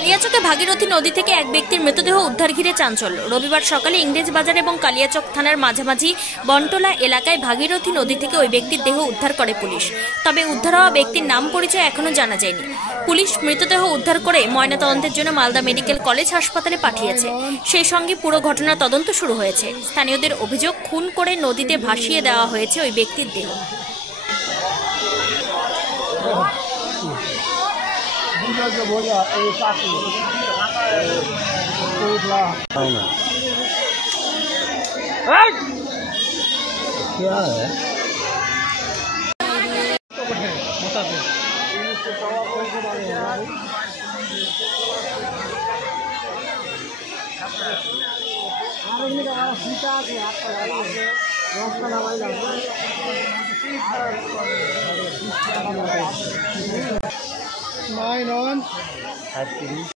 কালিয়াচকে ভাগীরথী নদী থেকে এক ব্যক্তির মৃতদেহ উদ্ধার ঘিরে চাঞ্চল্য। রবিবার সকালে ইংরেজবাজার এবং কালিয়াচক থানার মাঝামাঝি বনটলা এলাকায় ভাগীরথী নদী থেকে ওই ব্যক্তির দেহ উদ্ধার করে পুলিশ। তবে উদ্ধার হওয়া ব্যক্তির নাম পরিচয় এখনো জানা যায়নি। পুলিশ মৃতদেহ উদ্ধার করে ময়নাতদন্তের জন্য মালদা মেডিকেল কলেজ হাসপাতালে পাঠিয়েছে। সেই সঙ্গে পুরো ঘটনার তদন্ত শুরু হয়েছে। স্থানীয়দের অভিযোগ, খুন করে নদীতে ভাসিয়ে দেওয়া হয়েছে ওই ব্যক্তির দেহ। क्या है?